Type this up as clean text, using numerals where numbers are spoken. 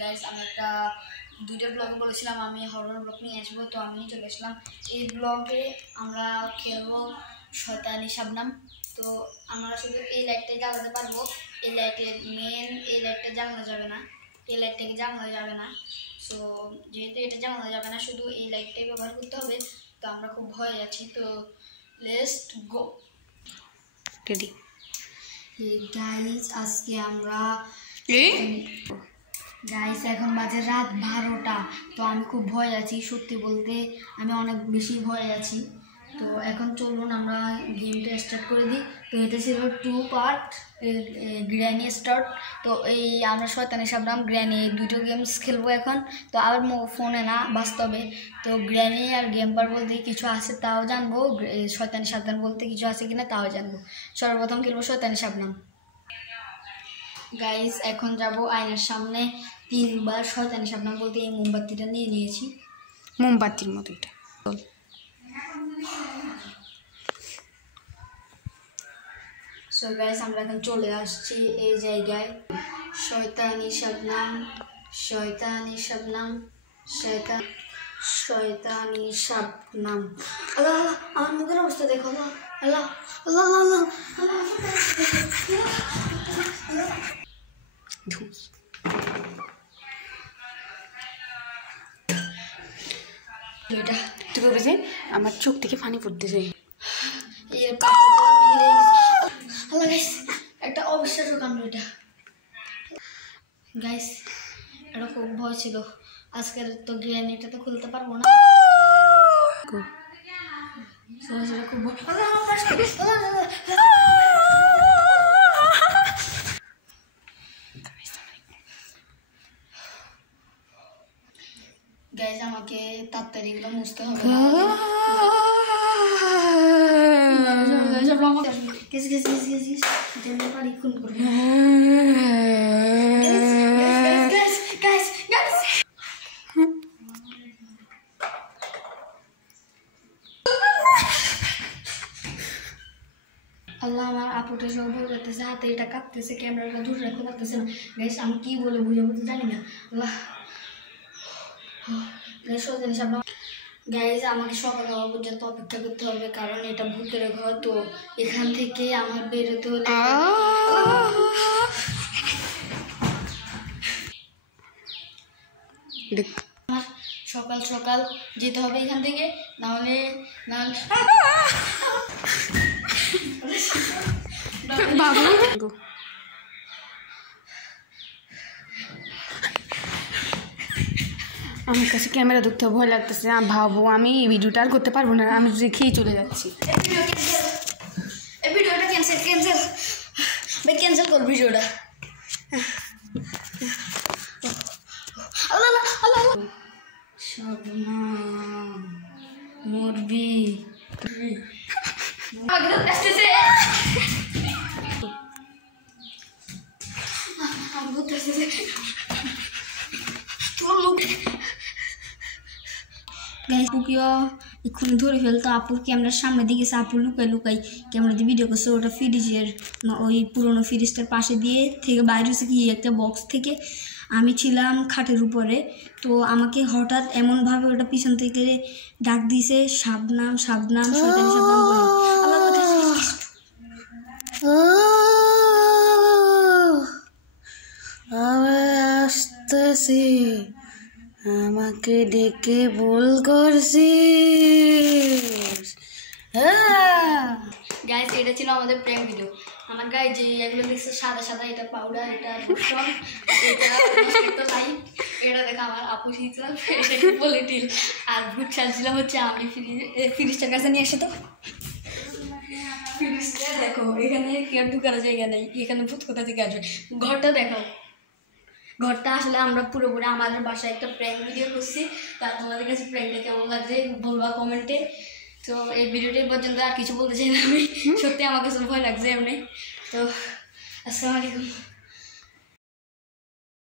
Guys আমি একটা দুইটা ব্লগে বলেছিলাম আমি হরর ব্লগ নিয়ে আসবো, তো আমি চলে আসলাম। এই ব্লগে আমরা খেলবো শয়তানি শাবনাম। তো আমরা শুধু এই লাইটটাই জ্বালাতে পারবো। এই লাইটের এই লাইটটা জ্বালানো যাবে না, এই লাইটটাকে জ্বালানো যাবে না। সো যেহেতু এটা জ্বালানো যাবে না, শুধু এই লাইটটাই ব্যবহার করতে হবে। তো আমরা খুব ভয় আছি, তো লেটস গো। রেডি গাইস আজকে আমরা গাইস এখন বাজে রাত 12টা। তো আমি খুব ভয় আছি, সত্যি বলতে আমি অনেক বেশি ভয় আছি। তো এখন চলুন আমরা গেমটা স্টার্ট করে দিই। তো এটা ছিল 2 পার্ট, গ্র্যানি স্টার্ট। তো এই আমরা শয়তানি শাবনাম গ্র্যানি দুটো গেমস খেলবো এখন। তো আবার ফোনে না, বাস্তবে। তো গ্র্যানি আর গেমবার বলতে কিছু আছে তাও জানবো, শয়তানি শাবনাম বলতে কিছু আছে কিনা তাও জানবো। সর্বপ্রথম খেলবো শয়তানি শাবনাম। গাইস এখন যাব আয়নার সামনে 3 বার শয়তানি শাবনাম বলতে এই মোমবাতিটা নিয়ে নিয়েছি, মোমবাতির মতো এটা। সো গাইস আমরা এখন চলে আসছি এই জায়গায়। শয়তানি শাবনাম, শয়তানি শাবনাম, শয়তানি শাবনাম। আল্লাহ আল্লাহ, আমার মুখের অবস্থা দেখো। আল্লাহ আল্লাহ আল্লাহ আল্লাহ। এটা তুই বলবি যে আমার চোখ থেকে পানি পড়তেছে। একটা অবিশ্বাস্য কাণ্ড এটা। গাইস এটা খুব ভয় ছিল। আজকের তো গ্র্যানিটা তো খুলতে পারবো না। খুব গাইস আমাকে তাড়াতাড়ি এগুলো মুছতে হবে। আল্লাহ আমার আপুটা সব ভয় করতেছে, হাতে এটা কাঁপতেছে, ক্যামেরাটা দূরে রাখতে পারতেছে না। গাইস আমি কি বলে বুঝে বলতে জানি না। আল্লাহ গাইস আমাকে সকাল হওয়া পর্যন্ত অপেক্ষা করতে হবে, কারণ এটা ভূতের ঘর। তো এখান থেকে আমার বেরোতে হলে সকাল সকাল যেতে হবে এখান থেকে, নাহলে আমার কাছে ক্যামেরা ধরতে ভয় লাগতেছে। ভাবো আমি এই ভিডিওটা আর করতে পারবো না, আমি রেখেই চলে যাচ্ছি। ভিডিওটা ক্যান্সেল কর ভিডিওটা। শাবনাম মরবি। এক্ষুনি ধরে ফেলতো। আপুর ক্যামেরার সামনে দিকে আপু লুকাই ক্যামেরা দিয়ে ভিডিও করছে। ওটা ফ্রিজের ওই পুরোনো ফ্রিজটার পাশে দিয়ে থেকে বাইরে হচ্ছে কি একটা বক্স থেকে। আমি ছিলাম খাটের উপরে। তো আমাকে হঠাৎ এমনভাবে ওটা পিছন থেকে ডাক দিয়েছে, শাবনাম শাবনাম, শয়তানি শাবনাম বলে। আসতেছি, আমাকে ডেকে ভুল করছি। গাইস এটা ছিল আমাদের প্র্যাঙ্ক ভিডিও। আমার গায়ে যে এগুলো দেখছে সাদা সাদা, এটা পাউডার, এটা বুস্টন, এটা লাইট, এটা দেখো আমার আপু শিখছিলাম, এটা পলিটিল। আর ভূত চালছিলাম হচ্ছে আমি ফ্রিজটার কাছে নিয়ে এসে। তো ফ্রিজটা দেখো, এখানে কেউ ঢুকানো জায়গা নেই, এখানে ভূত কোথা থেকে আসবে। ঘরটা দেখো, ঘরটা আসলে আমরা পুরোপুরি আমাদের বাসায় একটা প্র্যাঙ্ক ভিডিও করছি। তার তোমাদের কাছে প্র্যাঙ্কটা কেমন লাগছে বলবা কমেন্টে। তো এই ভিডিওটি পর্যন্ত আর কিছু বলতে চাই না আমি, সত্যি আমার কাছে ভয় লাগছে এমনি। তো আসসালামু আলাইকুম।